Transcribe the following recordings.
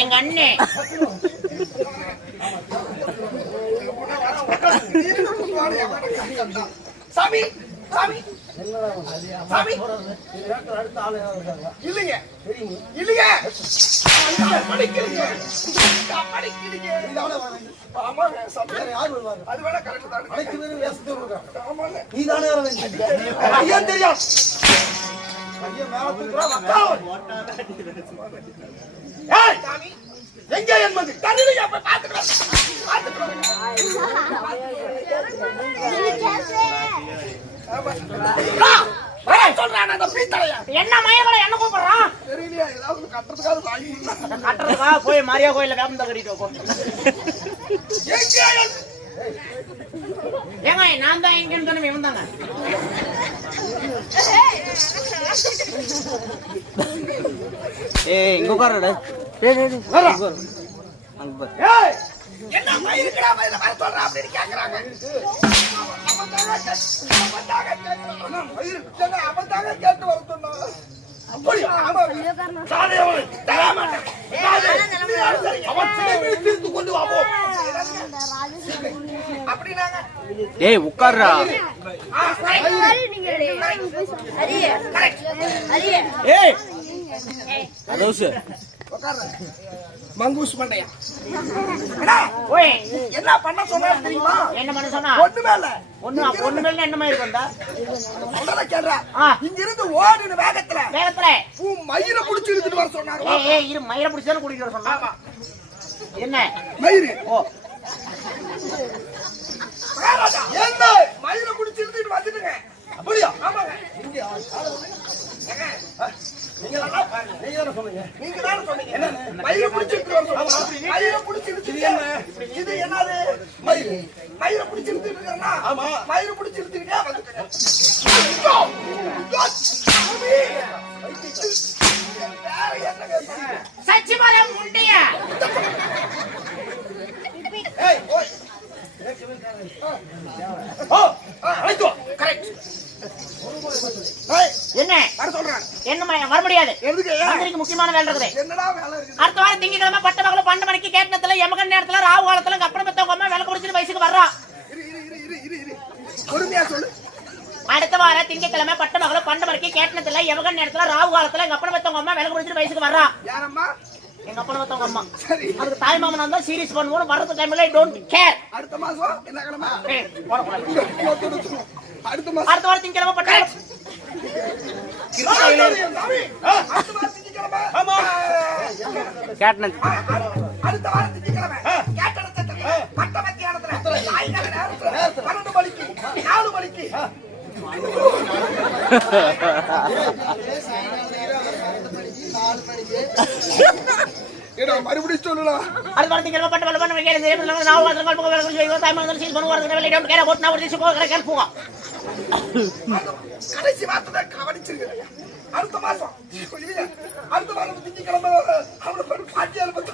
எங்க அண்ணே சாமி சாமி சாமி இல்லைங்க இல்லைங்க எங்க என்பது என்ன மயங்களை என்ன கூப்பிடுறான் தெரியலையா? ஏதாவது கட்டுறதுக்காக போய் மாரியா கோயில வேப்பந்த கட்டிட்டு ஏங்க நான் தான் எங்கன்னு தானே இவன் தானே இங்க உட்காருடா என்ன மயிருக்கடா மயில வர சொல்றா அப்படி கேக்குறாங்க. அவன் கேட்டு வர சொன்னாங்க. ஏய் உட்கார்றா. ஏய் அதோஸ் மங்கூஸ் பண்ணையா என்ன பண்ண சொன்னா தெரியுமா? என்ன பண்ண சொன்னா? ஒண்ணுமே இல்ல. பொண்ணு மேல என்ன மாதிரி இருந்தா சொல்றத கேட்றா. இங்க இருந்து ஓடுன வேகத்துல மயிர புடிச்சு இழுத்துட்டு வர சொன்னாங்க. ஏய் இரு மயிர புடிச்சால கூட்டிட்டு வர சொன்னாங்க. என்ன மயிரு? ஓ என்ன மயிர புடிச்சு இழுத்துட்டு வந்துடுங்க. அப்படியே ஆமாங்க. இங்க நீங்க தான சொன்னீங்க. நீங்க தான சொன்னீங்க. மயிர புடிச்சு இழுத்துட்டு வர சொன்னாங்க. மயிர புடிச்சு இழுத்துட்டு என்ன? இது என்னது? மயிரு. மயிர புடிச்சு இழுத்துட்டு இருக்கறனா? ஆமா. மயிர புடிச்சு இழுத்துட்டே வந்துட்டேன். சச்சிமரம் முண்டியா ஓ அழைத்து வா. கரெக்ட். ஏய், என்ன வர சொல்றேன். என்ன வர முடியாது. எதுக்கு? மந்திரிக்கு முக்கியமான வேலை இருக்குது. என்னடா வேலை இருக்குது? அடுத்த வாரம் திங்கட்கிழமை பட்ட பகல 12 மணிக்கு கேட்டனத்துல யமகன் நேரத்துல ராவு காலத்துல அப்புறம் பெத்தவங்க அம்மா விளக்கு பிடிச்சிட்டு வயசுக்கு வர்றா. இரு. பொறுமையா சொல்லு. அடுத்த வாரம் திங்கட்கிழமை பட்ட பகல 12 மணிக்கு கேட்டனத்துல யமகன் நேரத்துல ராவு காலத்துல எங்க அப்பன பெத்தவங்க அம்மா விளக்கு பிடிச்சிட்டு வயசுக்கு வர்றா. யாரம்மா? எங்க அப்பன பெத்தவங்க அம்மா. சரி. அதுக்கு தாய் மாமனா இருந்தா சீரியஸ் பண்ணுவோம். வரது டைம்ல டோன்ட் கேர். அடுத்த மாசம் என்ன கிழமை? அடுத்த மாசம் அடுத்த வாரம் திங்கட்கிழமை பட்ட ஆமா. கேட்டனது அடுத்த வாரம் திங்கட்கிழமை கேட்டனத்துல பட்ட மத்தியானத்துல சாயங்கால நேரத்துல 12 மணிக்கு 4 மணிக்கு ஏடா மறுபடியும் சொல்லலாம். அடுத்த வாரம் திங்கட்கிழமை பட்ட பகல 12 மணிக்கு நேரத்துல ராவு காலத்துல விளக்கு பிடிச்சிட்டு வயசுக்கு தாய் மாமனா சீரியஸ் பண்ணுவோம். வரது டைம்ல டோன்ட் கேர் போட் நான் ஒரு திசை போக கேர் போங்க. கடைசி வார்த்தை கவனிச்சிருக்கேன். அடுத்த மாசம் இல்லையா? அடுத்த வாரம் திங்கட்கிழமை அவனை பேரு பாட்டியால பத்தி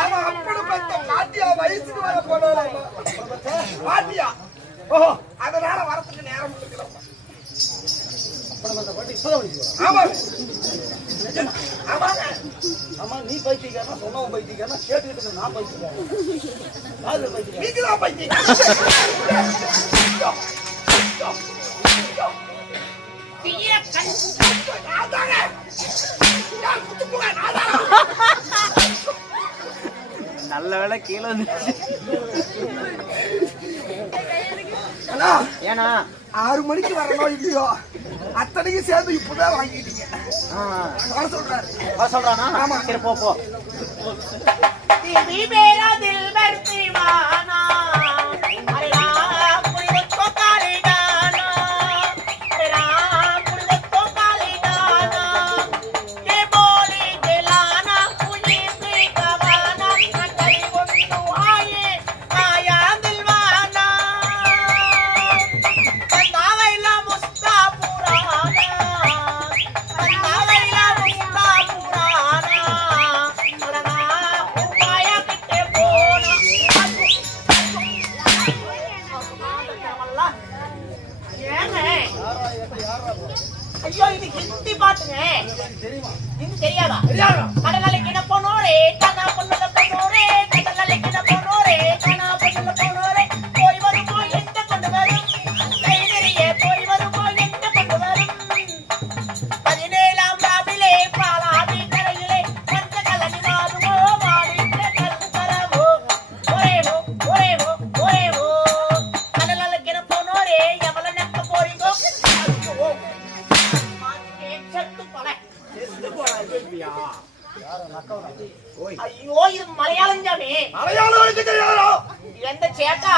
அவன் அப்படி பார்த்த பாட்டியா வயசுக்கு வர போனான். பாட்டியா ஓஹோ, அதனால வரத்துக்கு நேரம் கொடுக்கலாம். ஆமா ஆமாங்க. ஆமா, நீ பைத்தியக்காரனா சொன்னவன் பைத்தியக்காரனா கேட்டுக்கிட்டு இருக்க நான் பைத்தியக்காரன். யாரு பைத்தியக்காரன்? நீங்க தான் பைத்தியம். தீய கண் நாதாங்க. யார் குத்து போக நாதாங்க. நல்ல வேளை கீழ வந்துச்சு. அண்ணா, ஏனா 6 மணிக்கு வரணும் இல்லையோ அத்தனையும் சேர்ந்து இப்பதான் வாங்கிட்டீங்க. வர சொல்றாரு. சொல்றானா? ஆமா. சரி போ போ. मेरा दिल भर दीवाना अरे राम मुझे तो काले गाना अरे राम मुझे तो काले गाना ये बोली दिलाना मुझे भी गवाना कली बंदू आए आया दिलवाना कंदावैला मुस्ता पुराना कंदावैला मुस्ता पुराना अरे राम उपाया किते बोना ஏங்க ஐயோ இது ஹிந்தி பாட்டுங்க. ஹிந்தி தெரியாதா? கடலலை கிட போனோரே கனா பொண்ணுல போனோரே கடலலை கிட போனோரே கனா பொண்ணுல போனோரே போய் வருமோ எந்த கொண்டு வரும் கையிலேயே போய் வருமோ எந்த கொண்டு வரும் 17ஆம் ராவிலே பாலாவி கரையிலே கந்த கலனி மாறுமோ மாடிட்ட கருத்து தரவோ ஒரேவோ ஒரேவோ ஒரேவோ கடலலை கிட போனோரே எவள நெக்க போறீங்கோ செத்து போல ஐயோ இது மலையாளம் ஜாமி. மலையாளம் எனக்கு தெரியாதோ? எந்த சேட்டா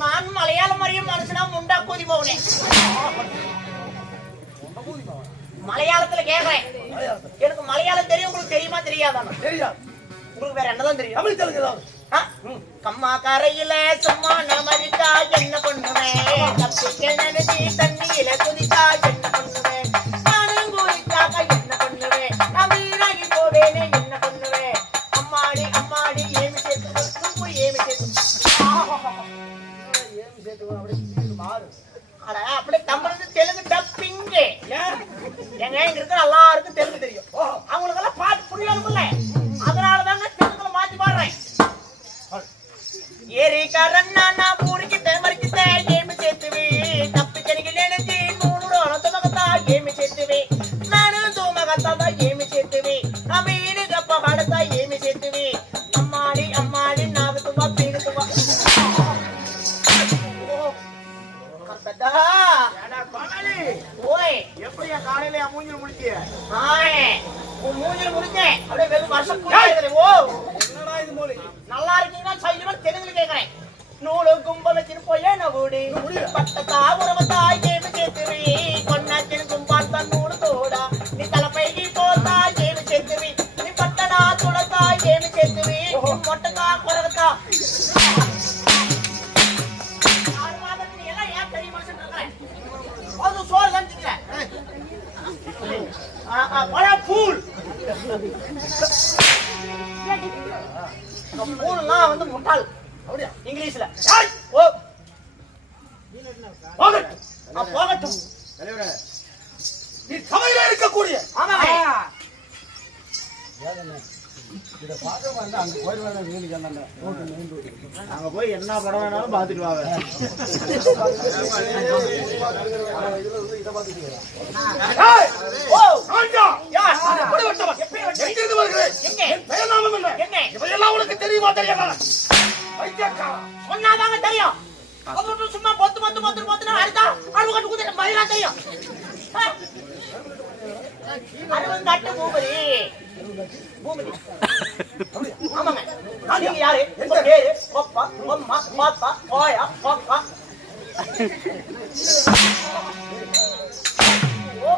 நான் மலையாளம் மரியம் மனுஷனா முண்டா கூதி போனேன். மலையாளத்துல கேக்குறேன். எனக்கு மலையாளம் தெரியும். உங்களுக்கு தெரியுமா தெரியாதா? தெரியாது. உங்களுக்கு வேற என்னதான் தெரியும்? தமிழ் தெலுங்கு ஏதாவது? கம்மா கரையில சும்மா நமரிக்கா என்ன பண்ணுவேன் தப்பிக்க நினைச்சி தண்ணியில குதிச்சா என்ன பண்ணுவேன் நானும் குதிச்சாக்கா என்ன பண்ணுவேன் நான் வீணாகி போவேனே என்ன பண்ணுவேன் அம்மாடி அம்மாடி ஏமி சேர்த்து ஏமி சேர்த்து ஏமி சேர்த்து அப்படியே மாறு. அட அப்படியே தமிழ் தெலுங்கு டப்பிங்க. ஏங்க இங்க இருக்கிற எல்லாருக்கும் தெலுங்கு தெரியும். அவங்களுக்கெல்லாம் பாட்டு புரியணும்ல. அதனாலதாங்க தெலுங்குல மாத்தி பாடுறேன். ஏரி கரன்னா நான் பூரிக்கு தேமரிக்கிட்டே ஏமி சேர்த்துவே தப்பி கணிக்கு நினைச்சி 3 அனந்தமகத்தா ஏமி சேர்த்துவே நானும் தூமகத்தா ஏமி சேர்த்துவே நான் வீடு கப்ப ஹடத்தா ஏமி சேர்த்துவே அம்மாடி அம்மாடி நாகத்துவா பீடுத்துவா கர்த்ததா ஏடா பாலி, ஓய் எப்படியா காலையில மூஞ்சில முடிச்சிய? ஆயே உன் மூஞ்சில முடிச்சேன் அப்படியே வெறும் வருஷம் புரியாதே. ஓ என்னடா இது மோலி? நல்லா இருக்கீங்களா சைலமா தெலுங்குல கேக்குறேன். நூலு கும்பல சின்ன நவுடி பட்டதா உறவதா ஏமி சேர்த்துவி கொன்னாச்சின் கும்பாத்தா நூலு தோடா நீ தலைப்பைகி போதா ஏமி சேர்த்துவி நீ பட்டனா துளதா ஏமி சேர்த்துவி மொட்டதா கொரகதா 6 மாதத்துல எல்லாம் ஏன் பெரிய மனுஷன் இருக்கறேன் அது சோறு தான் திங்கற. பழ பூல் மூணுலாம் வந்து முட்டாள் அப்படியா? இங்கிலீஷ்ல. ஏய், ஓ போகட்டும். போகட்டும். நீ சபையில இருக்கக்கூடிய ஆமாங்க. இதை பார்க்க வந்து அங்க போயிடுவாங்க வீட்டுக்கு அந்த அங்க போய் என்ன படம் வேணாலும் பாத்துட்டு வாங்க. இதை பார்த்துட்டு ஓ ராஜா, யார்? எப்படி வந்தவன்? எங்கிருந்து வருகிறேன்? எங்க? என் பெயர் நாமம் என்ன? என்ன? இவையெல்லாம் உனக்கு தெரியுமா தெரியாதா? வைத்தியக்காரா. சொன்னாதாங்க தெரியும். அப்புறம் சும்மா பொத்து அறுத்தா அறுவகட்டு குதிரை மயிலா தெரியும். அறுவங்கட்டு பூமதி. ஆமாங்க. நீங்க யாரு? உங்க பேரு? அப்பா, அம்மா, பாப்பா, ஓயா, பாப்பா. ஓ